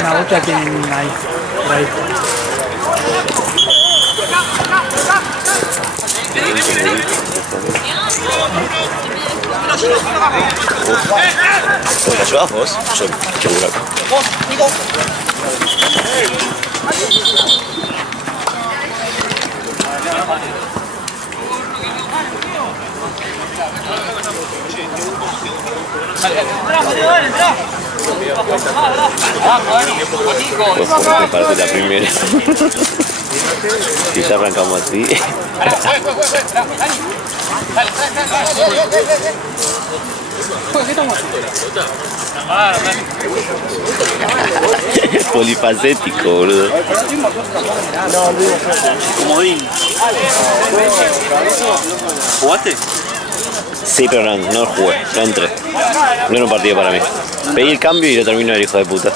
Una bocha tienen ahí, por ahí. ¿Me ayudás vos? Yo quiero ir acá. Me parece la primera. Si ya arrancamos así. Polifacético, boludo. Comodín. ¿Jugaste? Sí, pero no jugué, no entré. No era un partido para mí. Pedí el cambio y lo terminó el hijo de puta.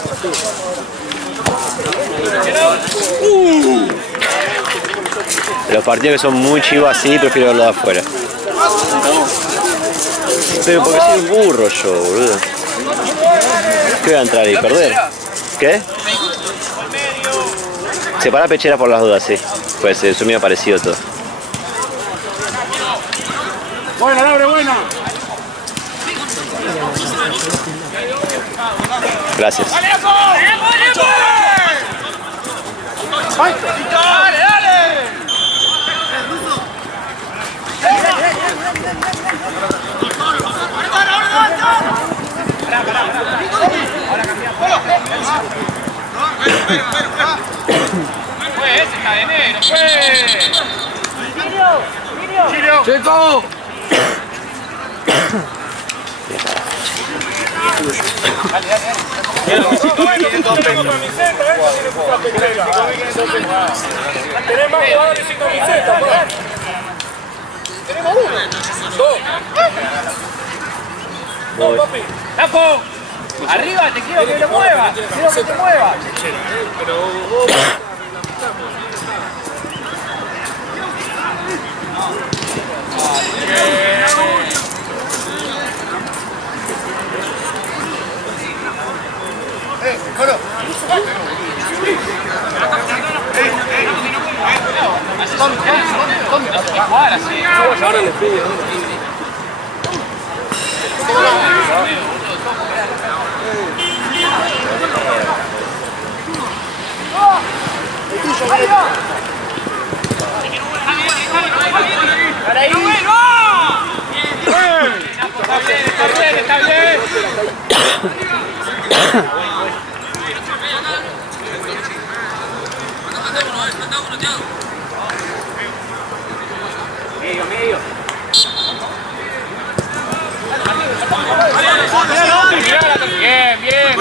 Los partidos que son muy chivos así, prefiero verlos de afuera. Pero porque soy un burro yo, boludo. ¿Qué voy a entrar y perder? ¿Qué? Separá pecheras por las dudas, sí. Pues eso me ha parecido todo. Buena, Labre, buena. Gracias. ¡Dale, dale! Fue ese cadenero, fue. ¡Checo! Tenemos jugadores sin camiseta. Tenemos uno. Dos. No, papi. ¡Tapo! Arriba, te quiero que lo muevas. Quiero que te muevas. Pero vos... Ahora le pide. Está bien. Medio. Bien.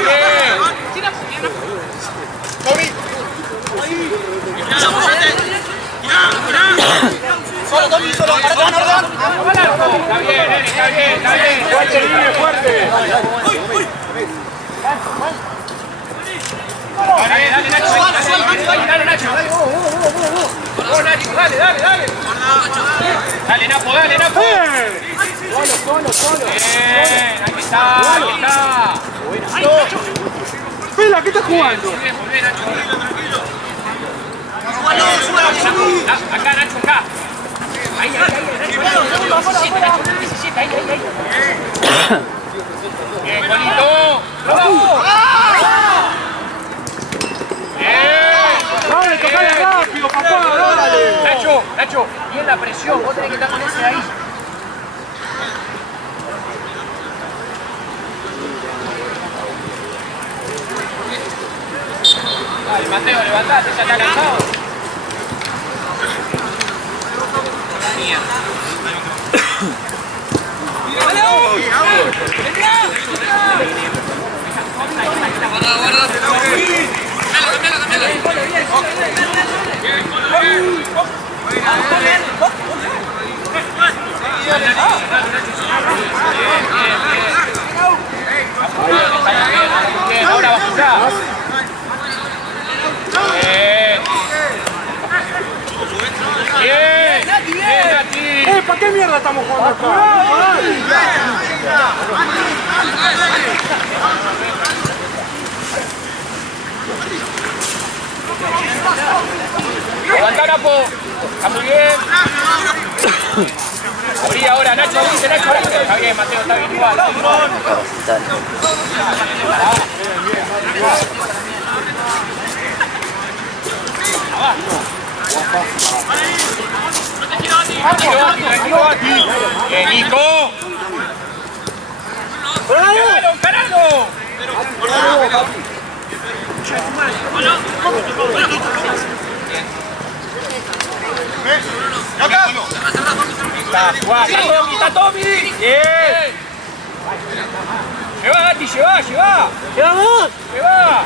Solo. Está bien. Fuerte. Dale, Nacho. Dale, Napo. Solo. Bien, ahí está. Pela, ¿qué estás jugando? Volvé, Nacho. Acá, Nacho, acá. Ahí, Nacho. 17, ahí. Bien, Juanito. ¡Bravo! Dale, tocale rápido, papá, dale. Nacho, bien la presión, vos tenés que estar con ese ahí. Dale, Mateo, levantate, ya está cansado. Ahora va a jugar. Bien, Nati. ¿Para qué mierda estamos jugando acá? está Napo. Está muy bien. Abrí ahora, Nacho, abrite, Nacho, abrite. Está bien, Mateo, está bien igual. Tranquilo, bien, Nico. ¡Caralo, caralo! Está Tommy. Bien. Lleva, Gatti, lleva. ¡Vamos! Lleva.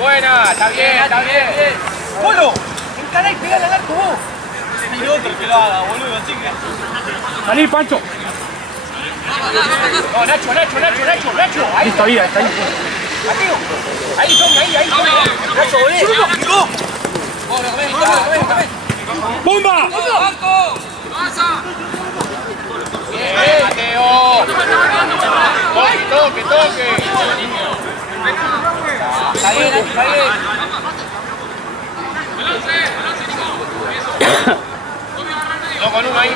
Buena, está bien. Polo, encará y pegale al arco vos. Y otro que lo haga, boludo, así que. Salí, Pancho. No, Nacho. Ahí Está bien, está ahí. Mateo. Ahí, Tommy, ahí. ¡Nacho, volé! ¡Bomba! Bien, Mateo. Toque. Está bien. Uno con uno ahí,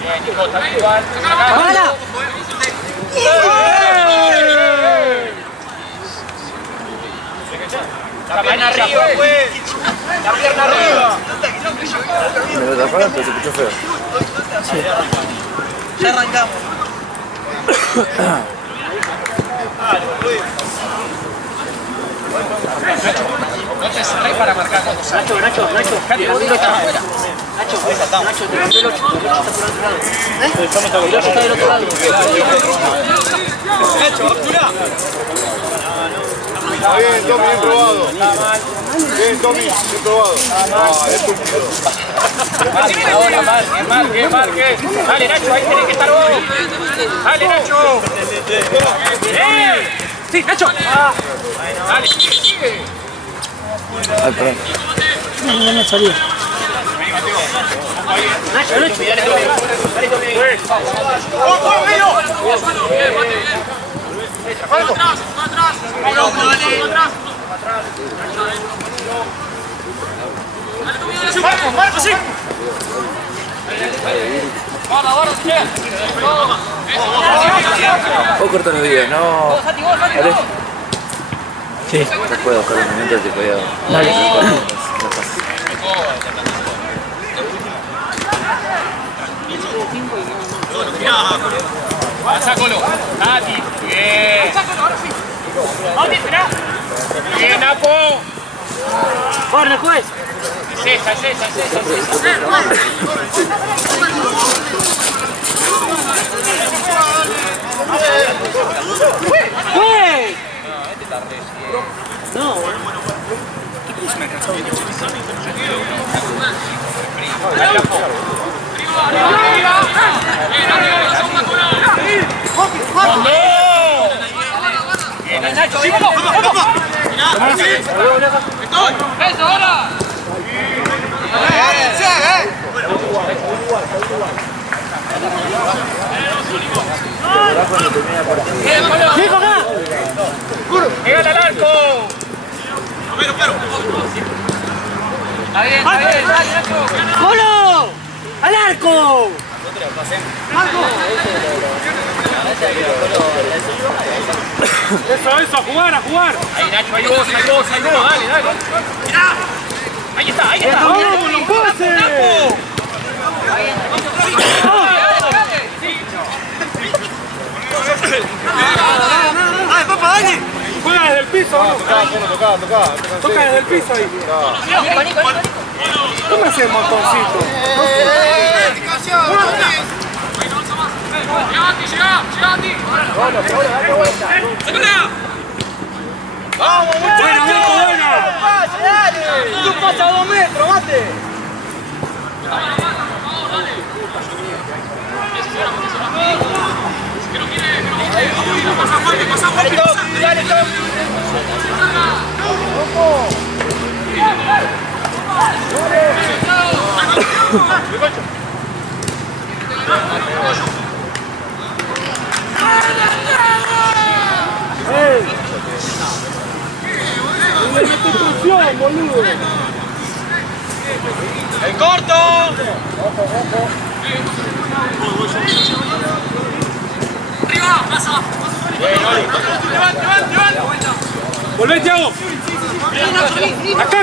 Bien, Nico, está bien igual. ¡Para! La pierna arriba, pues. La pierna arriba. Me lo taparon, pero se escuchó feo. Ya arrancamos. No te cerré para marcar cuando salga. Nacho, el modelo está afuera. Nacho, te cambió el 8, el 8 está por otro lado. El 8 está del otro lado. Nacho, apura. Bien, Tommy, bien probado. Bien, Tommy, bien probado. Ahora, marque. Dale, Nacho, ahí tenés que estar vos. Dale, Nacho. Sí, Nacho. Dale, sigue. Ay, perdón. No me salió. Nacho. Vos cortás los videos, no. ¿Vale? Sí. No puedo buscar un momento de cuidado. Dale. Sácalo. Nati. Bien. Bien, Napo. ¡Corre, juez! Es esa. ¡Juez! No, Bien, Nacho, vamos. ¡Eso, ahora! ¡Hijo acá! ¡Llega al arco! Está bien, dale, Nacho. ¡Colo! ¡Al arco! Eso, a jugar. Ahí, Nacho, ahí vos, dale. Ahí está. ¡Vamos, los pases! ¡Ay, papá, dale! Juega desde el piso, ¿no? Toca desde el piso ahí. ¿Cómo hace el montoncito? ¡Vamos, muchachos! Buena. ¡Dale! ¡Tú pasas a 2 metros, mate! Dale, Tom. boludo. ¡El corto! ¡Arriba! ¡Pasa! ¡Levanta! Volvé, Thiago. Acá.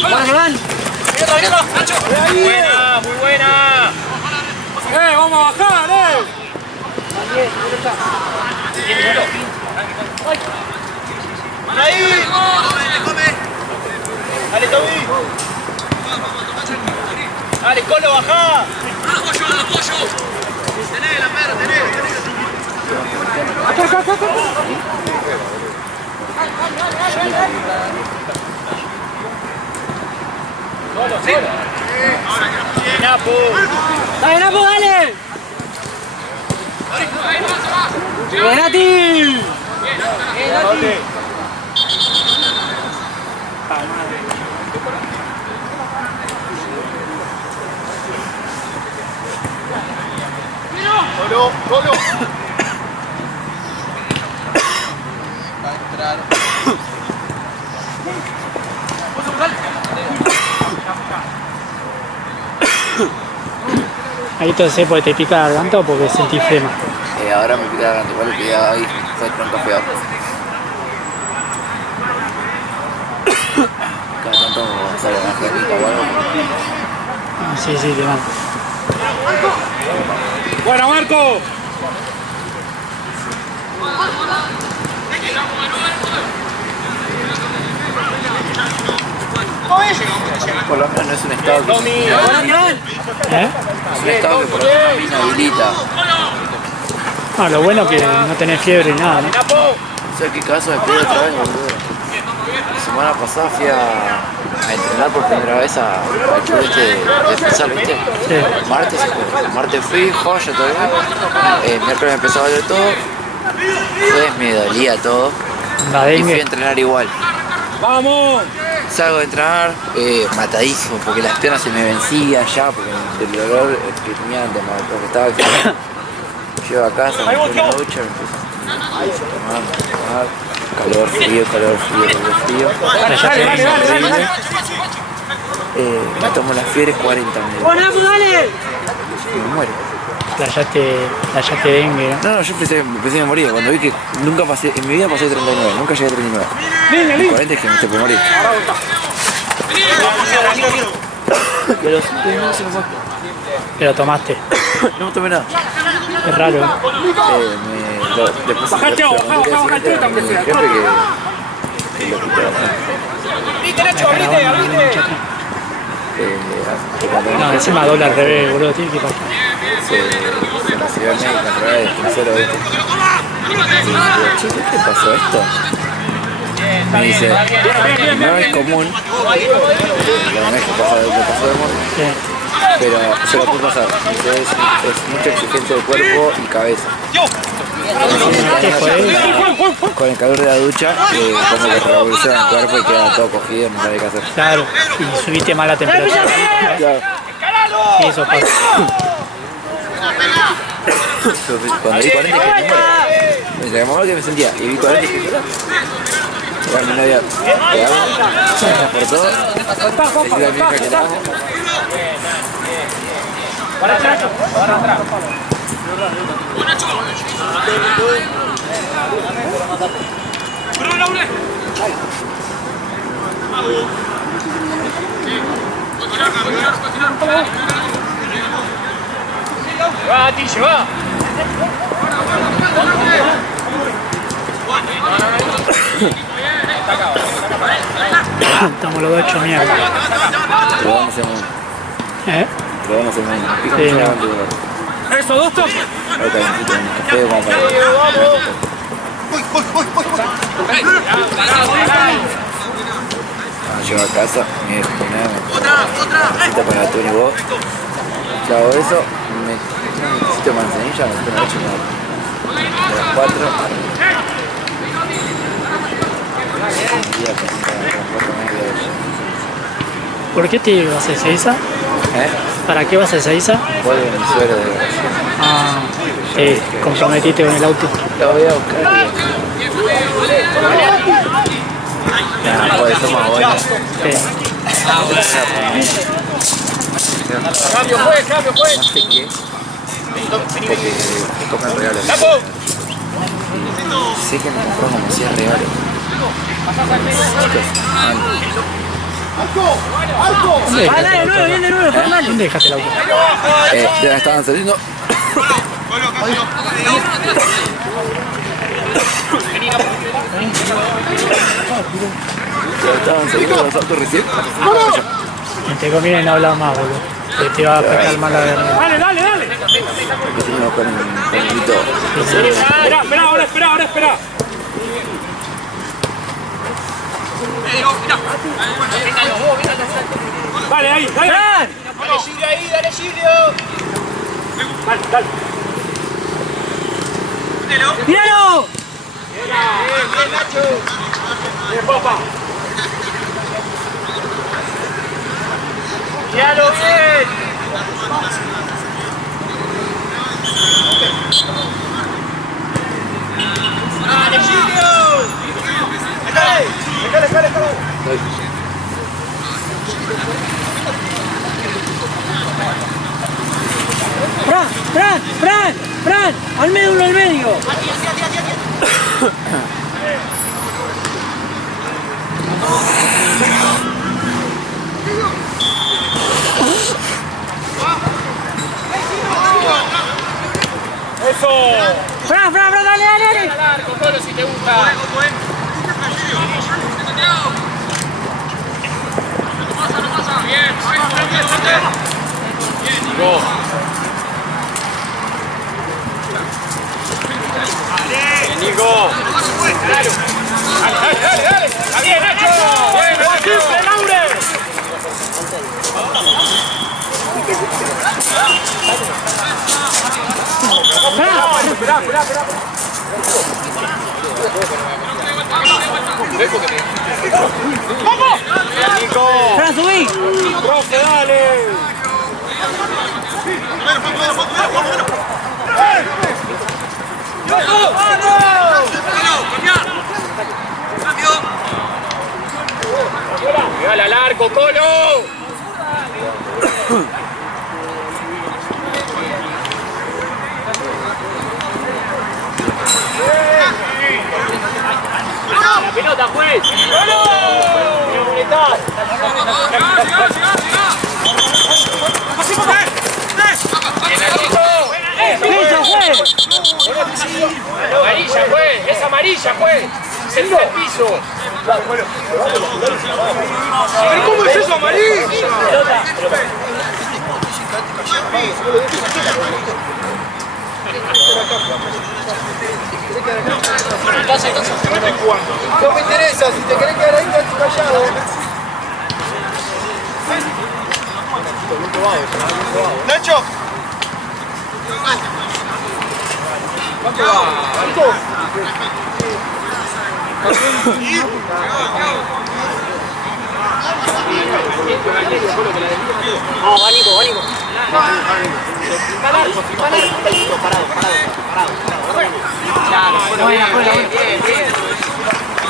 Buena, Joan. Nacho. Buena, muy buena. Vamos a bajar, Ahí. Dale, Toby. Dale, Colo, bajá. Apoyo. Tenés la mera, tenés. Acá. Solo, sí. Napo. Dale, Napo, dale. Bien, Nati. Colo. Ahí te sé porque te pica la garganta o porque sentís flema. Ahora me pica la garganta, igual que ahí fue tronco peor. Cada tanto sale una gerita o algo. Sí, te van. Buena, Marco. Por lo menos no es un estado que, ¿Eh? es un estado que por lo menos a mí me habilita. Ah, lo bueno es que no tenés fiebre ni nada, ¿no? O sea, qué caso de pedo otra vez, boludo. La semana pasada fui a entrenar por primera vez al club este de futsal, ¿viste? Sí. Martes fui, joya todavía. Miércoles me empezó a doler todo. Jueves me dolía todo. La Y fui a dengue. entrenar igual. Vamos. Salgo de entrenar matadísimo porque las piernas se me vencían ya, porque del dolor que tenía antes, porque estaba aquí. Llego a casa, me pongo una ducha, me empiezo a tomar. Calor, frío. Horrible. Me tomo las fiebres 40 minutos. Buena, dale. Me muero. Playaste dengue, ¿no? No, yo pensé que me moría. Cuando vi que nunca pasé, en mi vida pasé 39, nunca llegué a 39. Y 40 es que me estoy por morir. Pero 5 minutos se me fue. Pero tomaste. No tomé nada. Es raro. Después Bajate, baja el teta, aunque sea. jefe que lo quitó. Viste, Nacho, abrite. No, encima dobla al revés, boludo. Tiene que pasar. Se recibió el médico a través del tercero, ¿viste? Y digo, che, ¿qué te pasó esto? Me dice, no es común, la verdad es que pasó de morir, Sí. pero se lo puede pasar. Entonces es mucha exigencia de cuerpo y cabeza. ¿Qué fue? Con el calor de la ducha, como que revoluciona el cuerpo y queda todo cogido, no sabe qué hacer. Claro. Y subiste mal la temperatura. Claro. Y eso pasa. Cuando vi 40 dije, me muero. Me dice, mamá, que me sentía. Y vi 40 y dije, igual mi novia, te amo, gracias por todo. Decirle a mi hija que la amo. Va, Tille, va. Estamos los dos hechos mierda. Pero vamos a hacer un... ¿Eh? Pero vamos a hacer un... Sí, no. Eso, dos toques. Ahorita necesito un café como para... Llego a casa, me dejo poner, necesito poner a Tony vos. Ya hago eso, necesito manzanilla, me pongo leche de las 4. Un día ¿Por qué te vas a Ezeiza? ¿Para qué vas a Ezeiza? vuelve mi suero de gracia. Ah, te comprometiste con el auto. Lo voy a buscar. Ya, puede ser más bueno. Sí. Cambio, fue. No sé qué. Porque me tocan regalos. Sé que me compró como 100 regalos. ¿Dónde dejaste el auto? ¿Dónde dejaste el auto? Ya estaban saliendo. Ya estaban saliendo los autos recién. Te conviene no hablar más, boludo. Que te va a afectar más la verdad. Dale. Que teníamos con un poquito. Espera. Dale, ahí. Dale, Silvio. Dale. ¡Míralo! Bien, Nacho. Bien, papá. Míralo bien. Dale, Silvio. Dale. Fran, al medio, uno al medio. Eso. Fran, dale. Largo, Colo, si te gusta. No pasa. Bien. Go. Bien, Nico. Claro. Dale. Está bien, Nacho. Bueno, Joaquín, Laure. Esperá. ¡Vamos! Nico. Fran, subí. Profe, dale. Pegale al arco, Colo. La pelota, juez. ¡Colo! Amarilla, juez. Es amarilla, juez. Cerca del piso. ¿Pero cómo es eso, amarilla? No me interesa, si te querés quedar ahí, quédate callado. Nacho. ¿Cuánto va? ¿Cuánto? No, va Nico.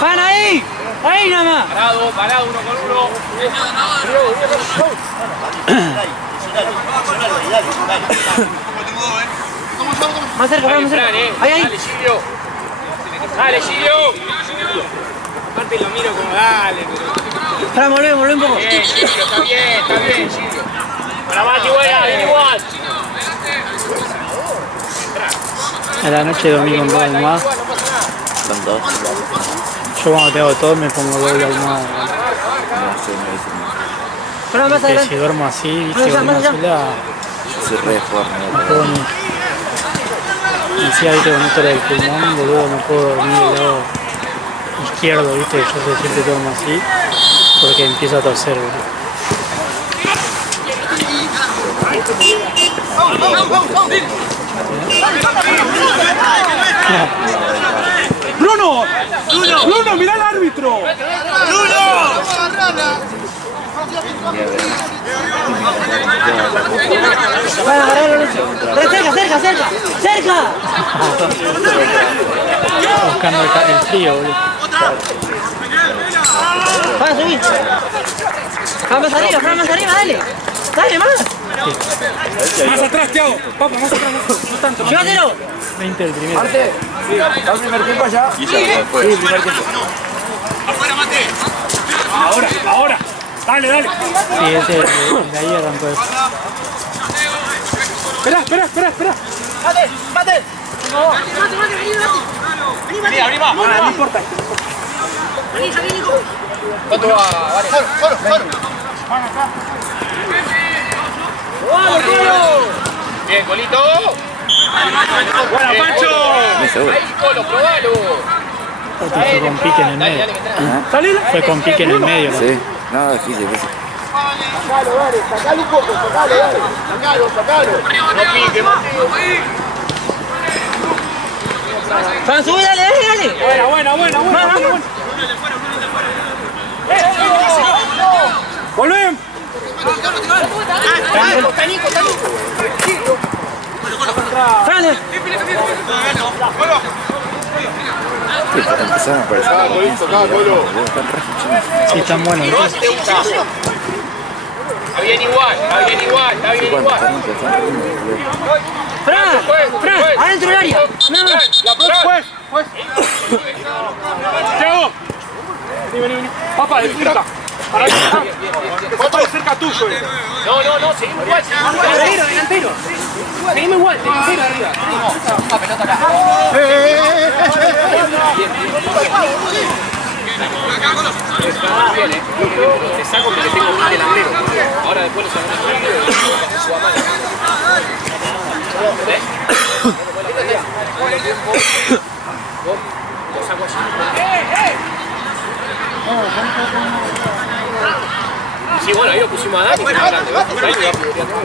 ¡Van ahí! ¡Ahí nada más! Parado, uno con uno. Más cerca, Dale, más cerca. Fran, Ahí. Dale, Silvio. Aparte lo miro como dale, pero... Fran, volvé un poco. Bien, Silvio, está bien, Silvio. Para Mati, buena, bien igual. A la noche de domingo en dos almohadas. Son dos. Yo cuando tengo todo me pongo doble almohada. No sé, me dicen. Fran, más Que adelante. si duermo así, Más viste, allá, con más una allá. sola, Yo soy re forno. no puedo ni... Y si viste, con esto del pulmón, boludo, no puedo dormir del lado izquierdo, viste, yo siempre duermo así, porque empiezo a toser, boludo. Bruno, mirá al árbitro. Van a agarrarlo, Lucho. ¡Cerca! Buscando el frío, boludo. Va a subir. Más arriba, dale. Dale más. Más atrás, Thiago. Papá, más atrás. No tanto. Llévatelo. 20 del primero. Arte, sí, ¿va el primer tiempo allá? Y ya después. Sí, primer tiempo. Ahora. Dale. Sí, ese de ahí arrancó eso. Espera. Mate. Vení, abrí más. No importa. ¿Cuánto va? Vale. Solo. Bien, Colito. Buena, Pancho. Ahí, Colo, probalo. Otro fue con pique en el medio. Fue con pique en el medio. ¿no? Sí, no, difícil. Sacalo un poco, sacalo. No pique, Mateo. Fran, sube, dale. Buena. Volvemos. Fran, Empezaron a aparecer. Sí, están buenos. Probá si te gusta. Está bien igual. Fran, adentro del área. Juez. Thiago. Vení. Papá, de punta. Papá de cerca tuyo. No, seguimos igual. Delantero. Seguimos igual, delantero arriba. Una pelota acá. Bien, te saco porque tengo un delantero. Ahora después lo saco y suba mal. Lo saco así. Sí, bueno, ahí lo pusimos a Dani, que es más grande, ¿ves? Ahí lo voy a pivotear todo.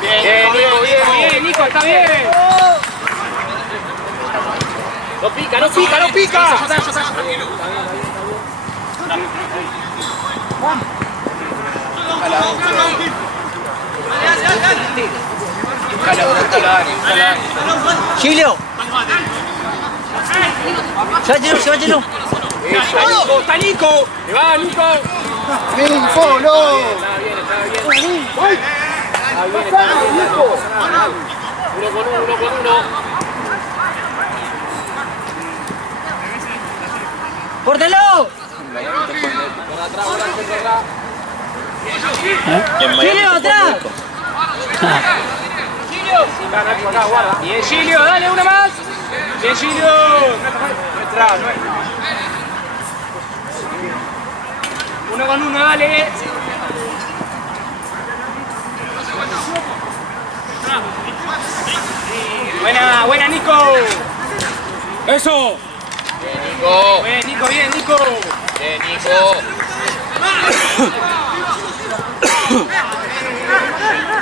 Bien, Nico, está bien. No pica. Gilio. Llévatelo. Está Nico. ¡Le va, Nico! ¡Polo! Está bien. Uno con uno. ¡Córtelo! Gilio, atrás. Acá, guarda. Bien, Gilio, dale una más. Bien, Gilio. No es. Uno con uno, dale. Buena, Nico. Eso. Bien, Nico. Bien, Nico.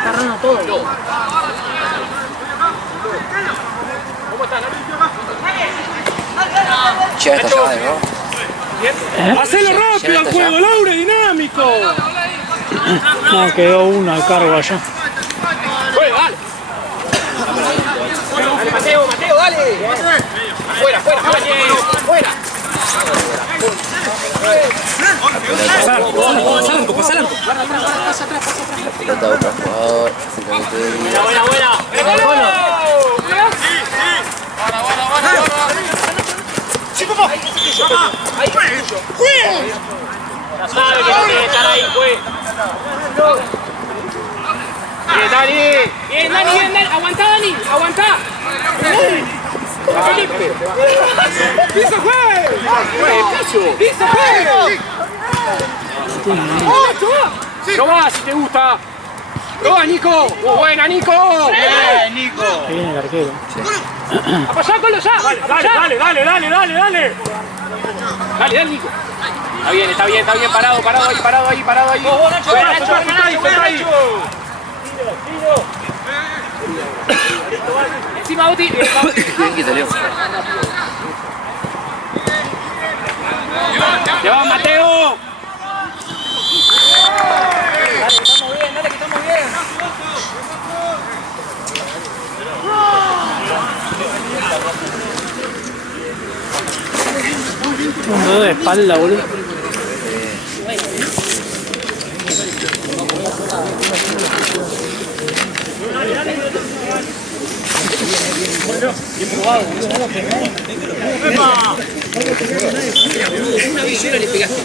Agarrando todo. ¿Cómo están? Ya está allá, ¿no? Hacelo rápido al juego, Laure, dinámico. No, quedó uno al cargo allá. Dale. Dale, Mateo, dale. Fuera. Pasa el arco. Pelota otra jugador. Buena. Ya sabe que no tiene que estar ahí, pues. Bien, Dani. Aguantá, Dani. Felipe. ¡Piso, juez! ¡Piso! Probá si te gusta. Probá, Nico. Buena, Nico. Bien, Nico. Ahí viene el arquero. Apoyá, Colo, ya. Dale. Dale, Nico. Está bien, parado ahí. Fuera ahí. Encima, Bauti. Bien que salió. ¡Ya va, Mateo! Dale, que estamos bien. Un dolor de espalda, boludo. Una visura le pegaste.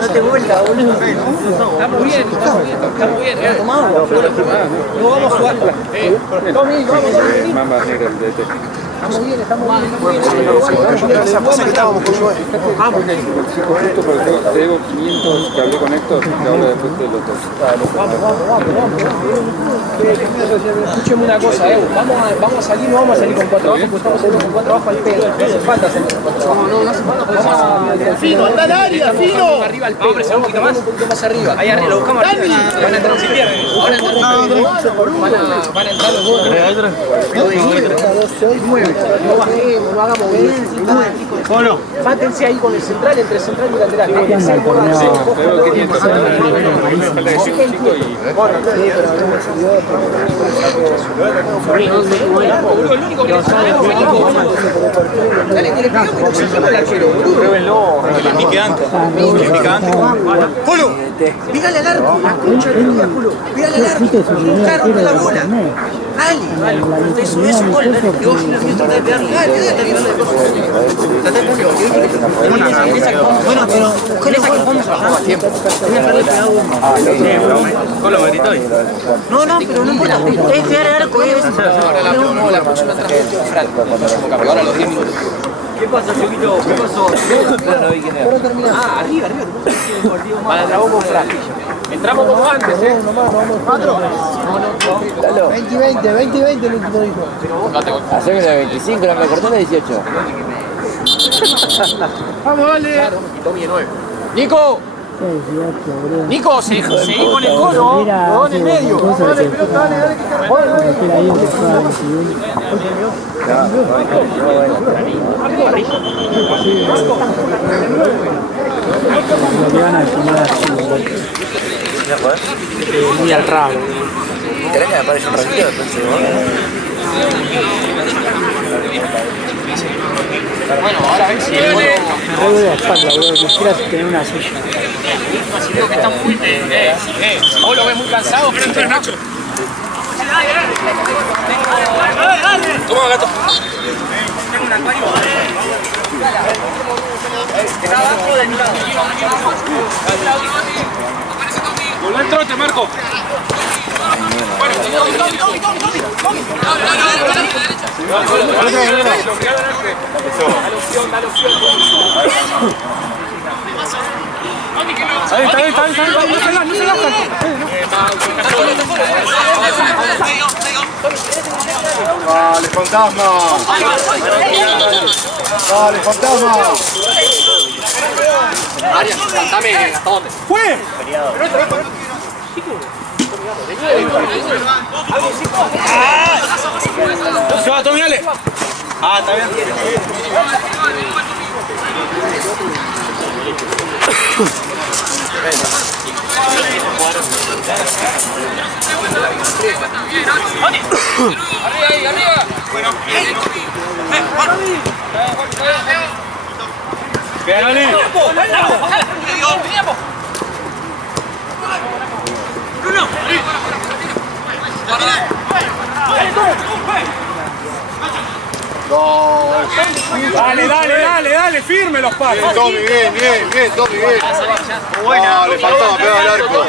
Date vuelta, boludo. Está muy bien, está muy bien. No vamos a jugar. Tommy, vamos. Estamos bien, Lo que pasa es que estábamos con Joel. Justo porque te digo 500 que hablé con Héctor, que hablo después de los dos. Escúcheme una cosa, vamos a salir, no vamos a salir con 4 abajo, porque estamos saliendo con 4 abajo al pedo. No hace falta salir con 4 abajo. No hace falta. Fino, anda al área, Fino. Arriba al pedo. Un poquito más arriba. Ahí arriba, lo buscamos arriba. Van a entrar si pierden. Van a entrar los dos. No bajemos, no hagamos bien. Mátense ahí con el central, entre central y lateral. ¡Colo! ¡Pégale al arco! ¡La concha de tu culo! ¡Pégale al arco! ¡Buscar la bola! ¡Dale! Eso es un gol, ¿no? Que vos no quieres tratar de pegarle. Bueno, pero ¿qué vamos a jugar tiempo? Voy a dejarle pegado. Colo me gritó. No, pero no importa. Es pegar el arco, Ahora la próxima tarjeta de Fran. Ahora los 10 minutos. ¿Qué pasa, Chiquito? ¿Qué pasó? No vi quién era. Ah, arriba. Para el dragón con Fran. Entramos como antes, ¿eh? ¿Cuatro? 20-20 el último dijo. Haceme de 25, no me cortó de 18. Vamos, dale. Tommy de 9. ¡Nico! Nico, seguí con el Colo. No, en el medio. Dale, pelota, dale, que te muy al rabo. ¿Querés que me aparezca un ratito después de Bueno, ahora ven si el Colo... Me revuelve la espalda, boludo. Quisiera tener una silla. Siento que está muy... Vos lo ves muy cansado, pero entra Nacho. Toma, gato. Tengo un acuario. Está abajo del lado. Volvé al trote, Marco. Está bien. No se gastan. Dale, fantasma. Dale, fantasma. Arias, cantame hasta dónde. ¡Fue! Se va, Tommy, dale. Ah, está bien. Arriba. Bueno. Bien, Ali. Dale, firme los palos. Bien, Tommy, bien, Tommy, bien. Dale, fantasma, pega al arco.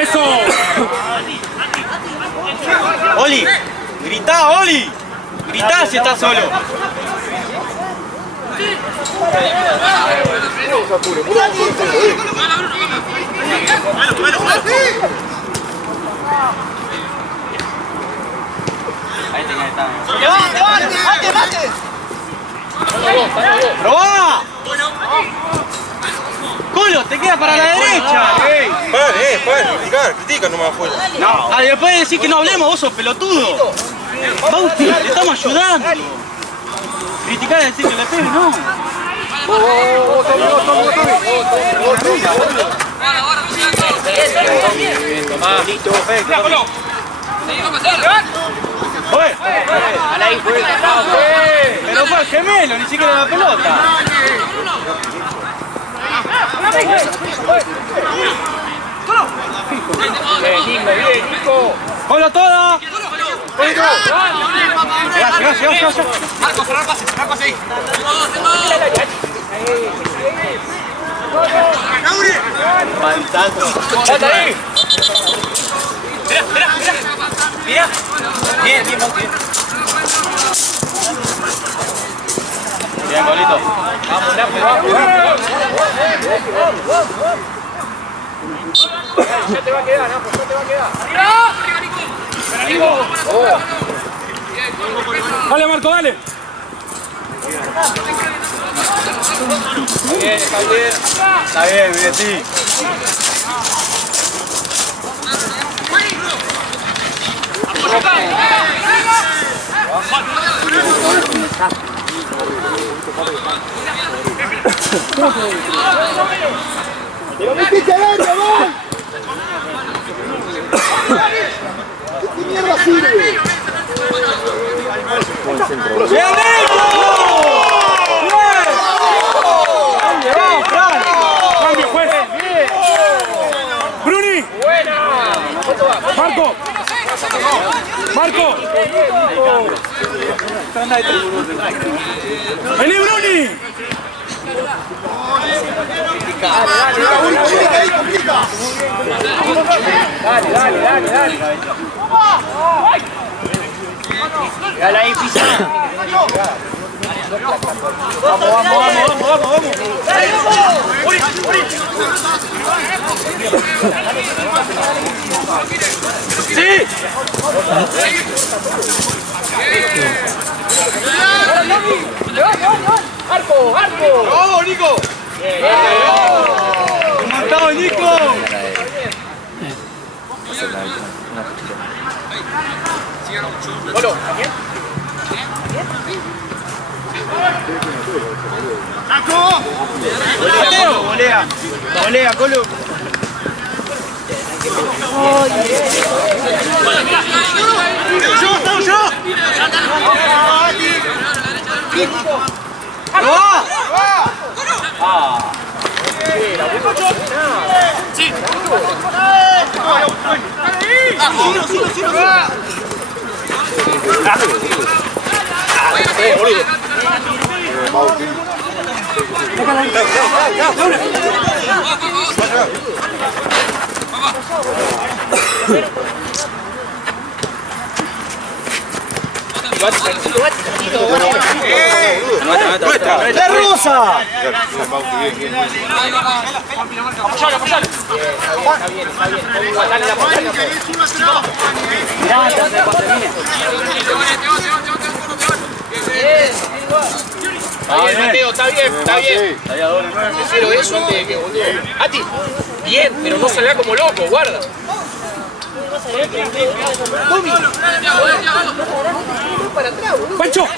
¡Eso! Oli, grita, Oli. Grita si estás solo. Ahí tenía que estar. ¡Levante! ¡Probá! Colo, te queda para la derecha. Critica nomás afuera. No. Ah, después de decir que no hablemos, vos sos pelotudo. Bauti, le estamos ayudando. Criticar y decir que le pegue, no. Pero fue el gemelo, ni siquiera la pelota. Bien, Nico. ¡Colo toda! Gracias. Marco, cerrar pase ahí. ¡Salta ahí! Mira. Bien, Monti. Bien, golito. Vamos. Ya te va a quedar, Napo, ya te va a quedar. ¡Arriba, Nico! Dale, Marco, dale. Está bien, sí. ¡Te lo metiste adentro, gol! ¿Qué mierda sirve? ¡Bien, Nico! Cambio, juez. Bruni. Marco. Vení, Bruni. Dale. Dale ahí, pisa. Vamos. ¡Sí! ¡Arco! ¡Vamos, Nico! ¡Montado, Nico! Volea, Colo. ¡Yo! ¡Sí! ¡La rusa! Apoyalo. Mateo, está bien. Prefiero eso antes de que boludo. Ati, bien, pero no salga como loco, guarda. Pancho.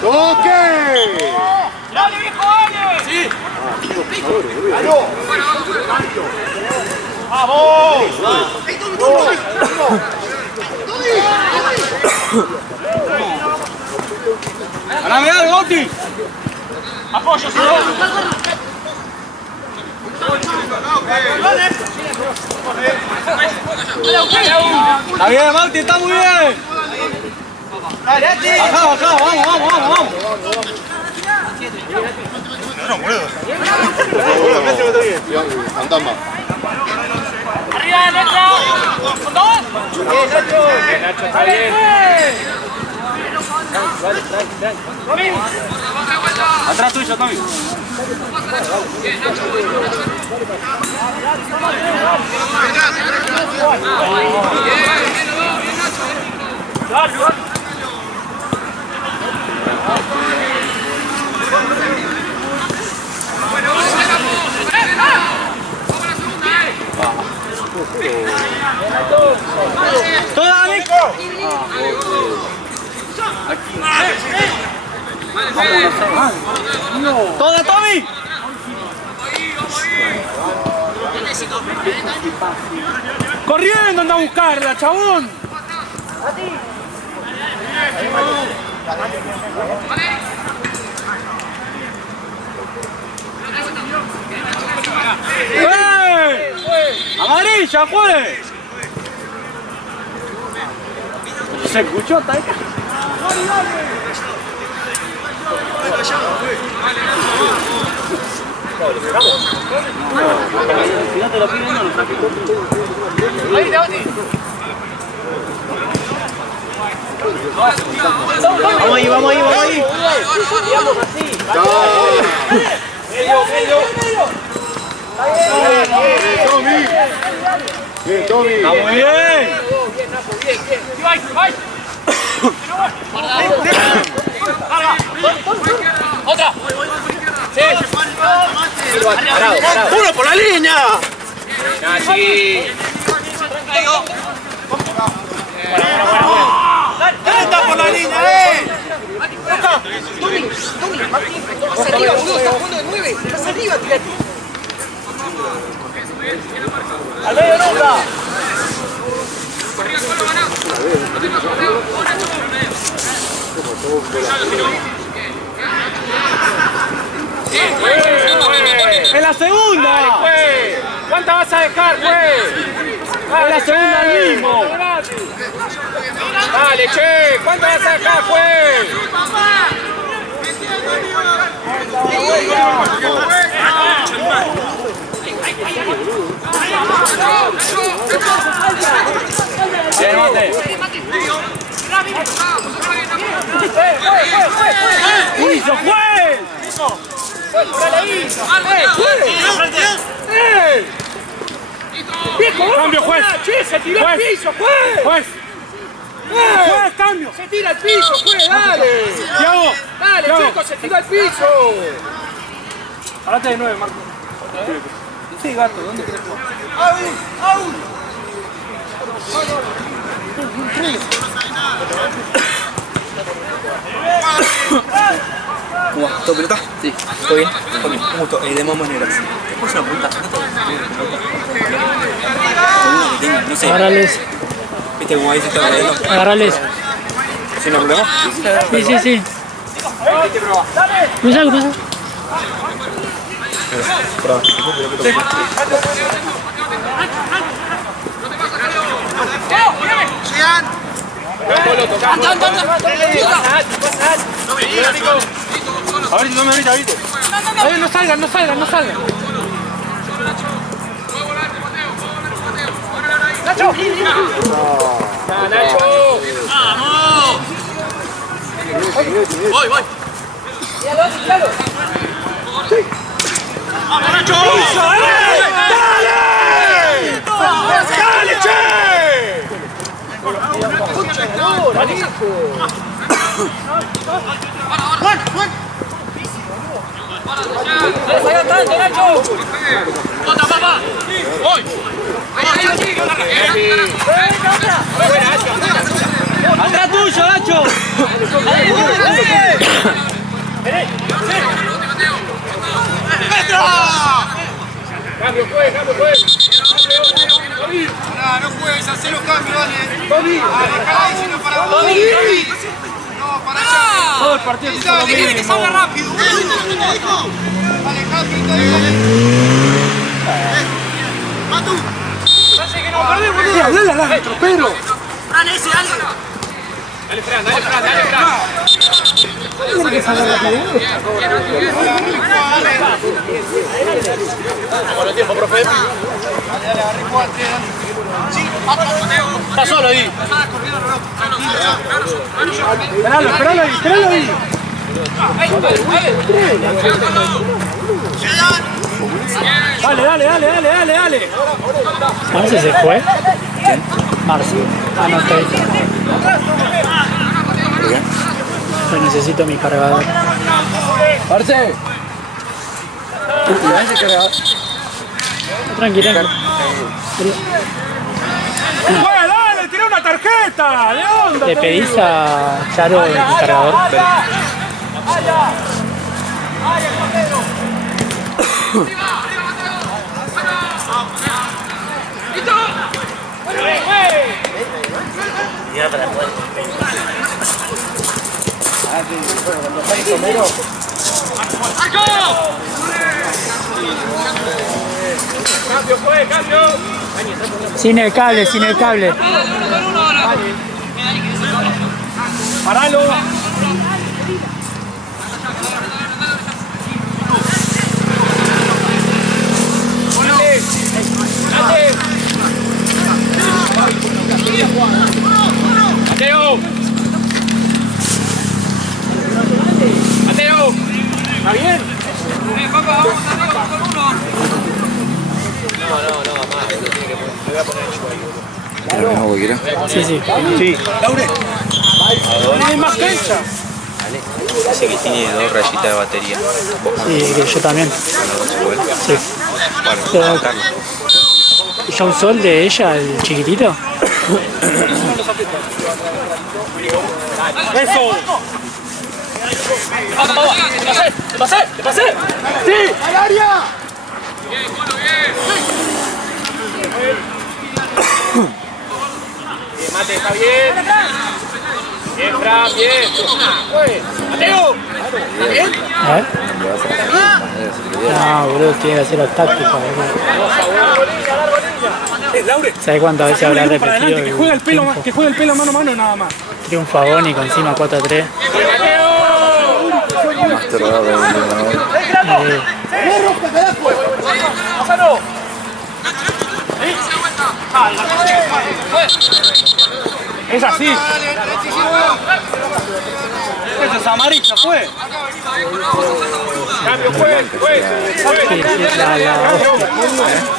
¡Toque! ¡Dale, viejo, dale! ¡Sí! ¡Vamos! ¡Ganame algo, Oti! ¡Apoyo, si no! Está bien, Mauti, está muy bien. Bajá, vamos. No, boludo. Fantasma. Arriba, Nacho. ¿Con dos? Bien, Nacho, está bien. Dale. Atrás tuyo, Tommy. Bien, Nacho. ¡Toda, Tommy! ¡Corriendo, anda a buscarla, chabón! ¡Amarilla, juez! ¿Se escuchó, Taika? Si no te lo piden, no lo saques. Vamos ahí, vamos ahí, vamos ahí. Digamos así. Tommy. Bien, Tommy. Está muy bien. Otra. Sí. Uno por la línea. Nachi. ¿Quién está por la línea, Tommy, Martín, hacia arriba, boludo, estás jugando de 9. Estás arriba, tirate. ¡Al medio nunca! ¡En la segunda! ¿Cuánta vas a dejar, En la segunda al mismo. Dale, che, ¿cuánto vas a dejar, ¡Hizo, juez! ¡Cambio, juez! ¡Se tiró al piso, juez! ¡Juez! ¡Juez, cambio! ¡Se tira al piso, juez! ¡Dale! ¡Tiago! ¡Dale, chico! ¡Se tiró al piso! Parate de 9, Marco. Sí, gato, ¿dónde querés jugar? ¡Au! ¿Cómo va? ¿Todo pelota? Sí. ¿Todo bien? Todo bien. Un gusto. De más maneras. ¿Cómo es una pregunta? No sé. Agárrales. ¿Viste cómo ahí se está barriendo? Agárrales. ¿Sin problema? Sí. Cruza. A ver si no me ahorita, ¿viste? No salgan. ¡Nacho! ¡Nacho! ¡Vamos! Voy. ¡Tíralo! Sí. ¡Vamos, Nacho! ¡Dale, che! ¡Salga tanto, Nacho! ¡Otra, papá! ¡Voy! ¡Atrás tuyo, Nacho! ¡Cambio, juez! No juegues, hacé los cambios, dale. ¡Tommy! ¡Tommy! No, para allá. Todo el partido es lo mismo. Que salga rápido. Alejandro, Matu. Parece que no perdés, boludo. Hablale al árbitro, Pedro. Fran, ese, dale. Dale, Fran. Tiene que salgar rápido. Vamos al tiempo, profe. Dale, está solo ahí. Esperalo ahí. Dale. ¿Marce se fue? Marce. Ah, no, está ahí. Yo necesito mi cargador. ¡Parce! ¿Ese cargador? Tranquilo. ¡Pues dale! ¡Tirá una tarjeta! ¿De onda? ¿Le pedís a Charo el cargador? ¡Cambio, pues! ¡Cambio! Sin el cable, sin el cable. ¡Paralo! ¡Mateo! ¡Mateo! ¿Está bien? ¿Es lo mismo que quiero? Sí, sí. ¿Tiene más cancha? Dice que tiene 2 rayitas de batería. Sí, que yo también. Sí. Bueno, Pero- Carlos. ¿Ya usó el de ella, el chiquitito? ¡Eso! ¡Te pasé! ¡Te pasé! ¡Sí! ¡Al área! Bien, Mate, está bien. Bien, Fran, bien. ¡Mateo! ¿Está bien? ¿Eh? No, boludo, tiene que hacer los tácticos. Laure. ¿Sabes cuántas veces habrá Para repetido adelante, que juegue el pelo, triunfo? que juegue el pelo mano a mano nada más. Triunfo agónico encima 4-3? Master va a ver ¡Pásalo! Es así. Eso es amarilla, fue. Cambio, fue. Sí, sí,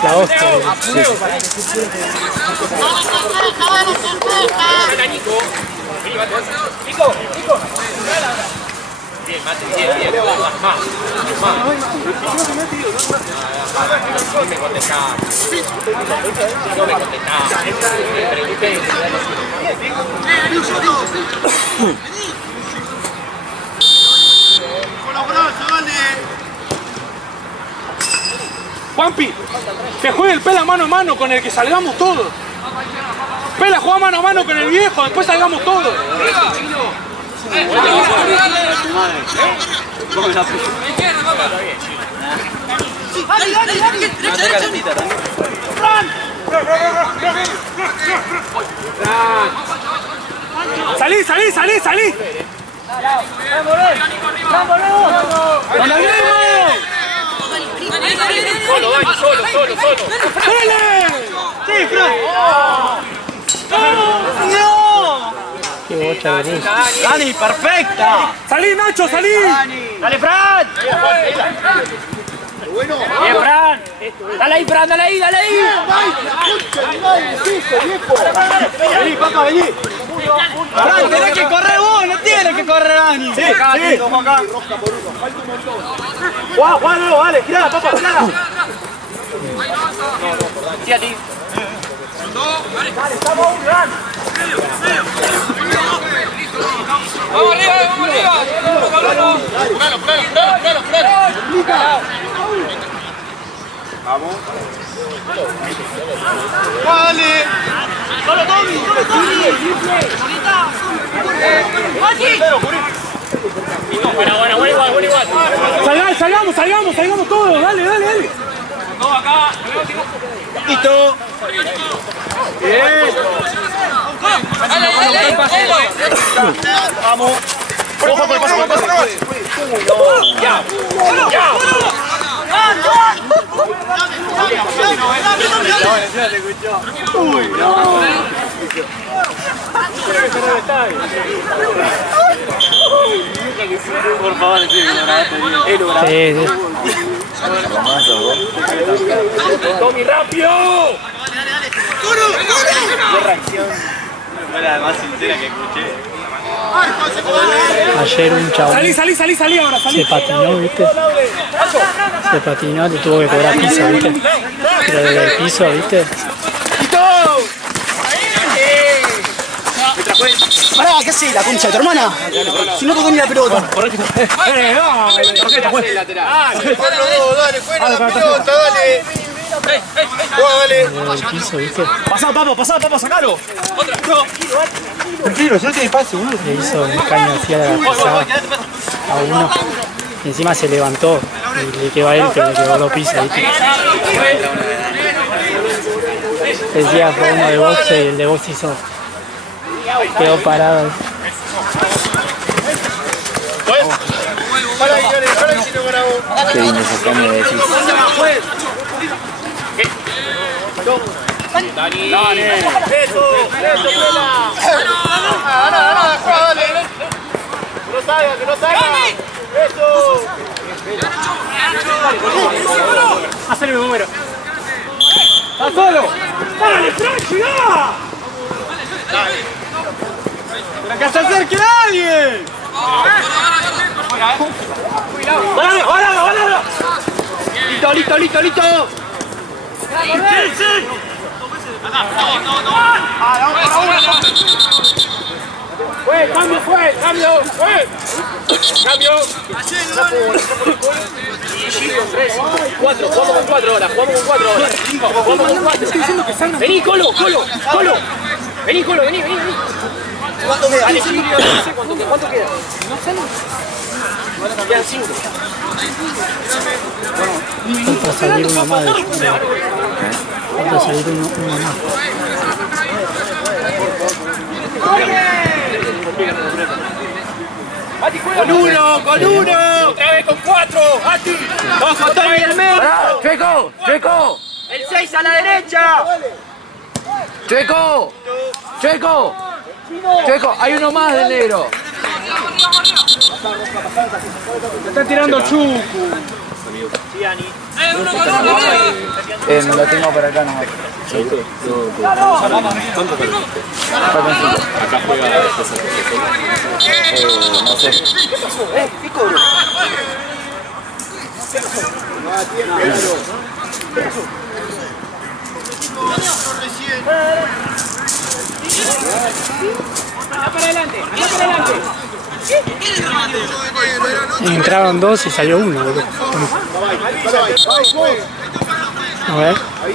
la hostia. Sí, sí. Nico. Bien, Mate, bien. Más. No me contestás. No me contestás. Pregunté. Juanpi, que juegue el Pela mano a mano con el que salgamos todos. Pela juega mano a mano con el viejo, después salgamos todos. ¡Salí! Solo, Dani, solo. ¡Dale! ¡Sí, Fran! ¡No! Qué bocha de luz. ¡Dani, perfecta! ¡Salí, Nacho, salí! ¡Dale, Fran! ¡Bien, Fran! ¡Dale ahí, Fran, dale ahí! ¡Vení, papá, vení! ¡Fran, tenés que correr vos! ¡No tienes que correr, Dani! ¡Sí! Acá. Juan, no, dale, girá, papá, girá. Sí, a ti. Dale, estamos un gran. ¡Vamos arriba! Vamos. ¡Vale! ¡Solo Tommy! Bueno, igual. Salgamos todos, dale. Todo acá. Listo. Bien. Vamos. Ojo con el paso. Ya. Uy, no. Por favor, Sí. Tommy, rápido. ¡Qué reacción! Fue la más sincera que escuché. Ayer un chabón Salí ahora, salí. se patinó, ¿viste? Se patinó, le tuvo que cobrar piso, ¿viste? Pero desde el piso, ¿viste? Pará, ¿qué haces? ¿La concha de tu hermana? Si no tocó ni la pelota. Dale, fuera la pelota, dale. Dale. Desde el piso, ¿viste? Pasá, sacalo. Tranquilo, ya tiene pase, uno. Le hizo un caño hacia la pisada a uno. Y encima se levantó y le quedó a él, pero le quedó dos pisos, ¿viste? Decía fue uno de boxe y el de boxe hizo. Quedó parado. Qué lindo ese cambio de decir. Que no salga. Eso. Hacele mi número. ¡Está solo! ¡Dale, Frank, llegá! ¡Para que se acerque alguien! ¡Varalo! ¡Listo! Cambio. Jugamos con 4 ahora. Vení, Colo. Vení. ¿Cuánto queda? Dale, Silvio, no sé cuánto queda. No sé. Quedan 5. Falta salir uno más. Falta salir uno más. Ati, con uno. Otra vez con 4. Ati. Vamos a Tommy en el medio. ¡Pará! ¡Chueco! El 6 a la derecha. ¡Chueco! Hay uno más del negro. Me está tirando Chucu. No lo tengo por acá nomás. ¿Cuánto tengo? Acá juega no sé. ¿Qué pasó? ¿Qué cobro? Anda para adelante. Entraron 2 y salió 1, boludo. A ver. Está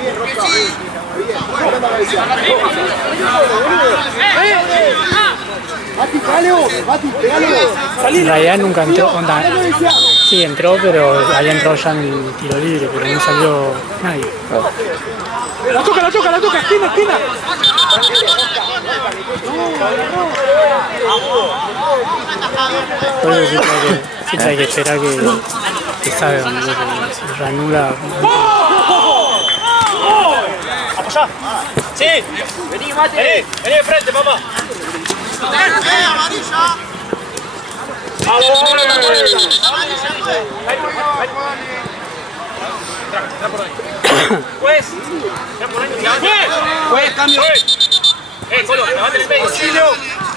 bien, Roca. Mati, pegale. En realidad nunca entró, onda. Sí, entró, pero había entrado ya en el tiro libre, pero no salió nadie. La toca, esquina. Por eso siempre hay que esperar que salgan, porque se reanuda. Apoyá. Sí. Vení, Mate. Vení de frente, papá. Amarilla. Juez, cambio. Colo, levante en el medio.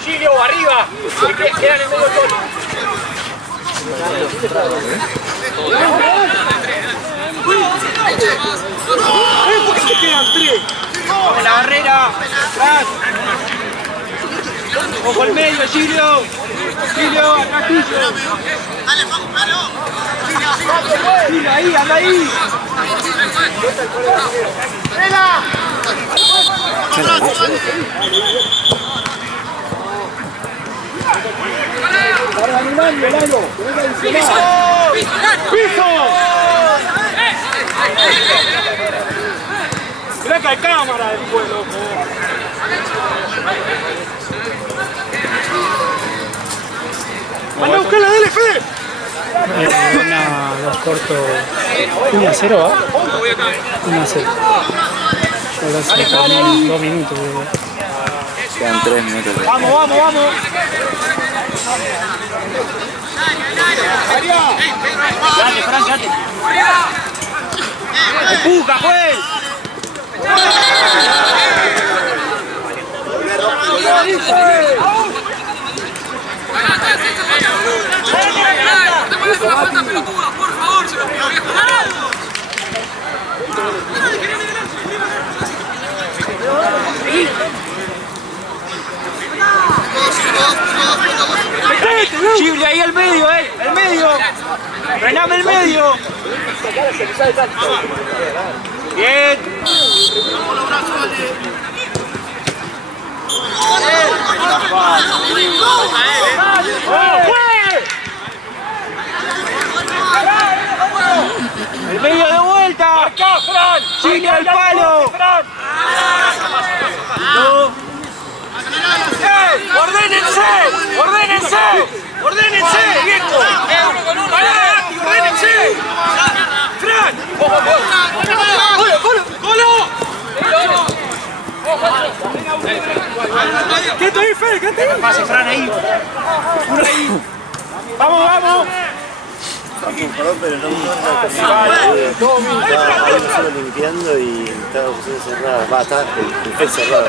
Gilio, arriba. Queda en el medio Colo. ¿Por qué se quedan 3? Vamos la barrera. Atrás. Ojo al medio, Gilio, acá Gilio. Dale, Palo. Gilio, ahí, anda ahí. ¡Vela! Para animarlo, Lalo. ¡Piso! Mirá que hay cámara después, loco. ¡Anda a buscar la DLF! Los corto 1-0, ¿va? 1-0. Ahora se terminan 2 minutos, boludo. Quedan 3 minutos. ¡Vamos! ¡Dale, Fran, dale! ¡Empuja, juez! Chile ahí al medio, al medio. Frename el medio. Bien. El medio de vuelta. Acá, Fran. Chile al palo. ¡Ordénense! ¡Ordénense! ¡Ordénense, viejo! ¡Ordénense! ¡Fran! ¡Golo! ¡Quieto ahí, Fer! ¡Quieto ahí! Pase, Fran, ahí. Uno ahí. ¡Vamos, vamos! Pero no estaba limpiando y estaba la posición cerrada. Va, está el cerrado.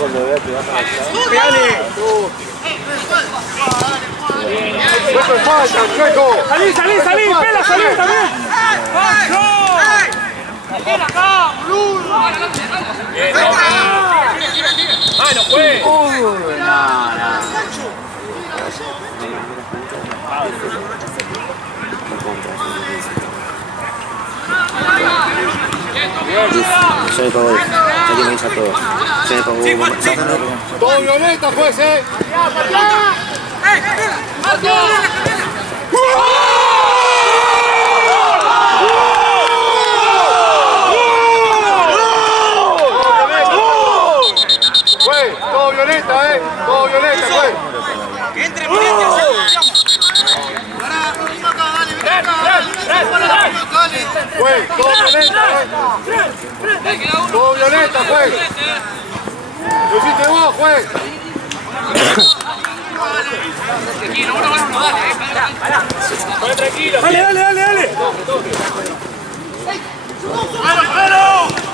Cuando vea que baja ¡Salí, salí, salí! ¡Pela, salí también! ¡Ven acá, boludo! ¡Mano, pues! Ya le pagó, ya tiene que todo. Ya le pagó. Todo violeta, juez, Juez, todo violeta, todo violeta, juez. ¡Que entre Moretti! Juez, todo violeta, todo violeta, juez. Lo hiciste vos, juez. Tranquilo, uno, dale. Tranquilo. Dale, dale, dale, dale. ¡Bueno, bueno!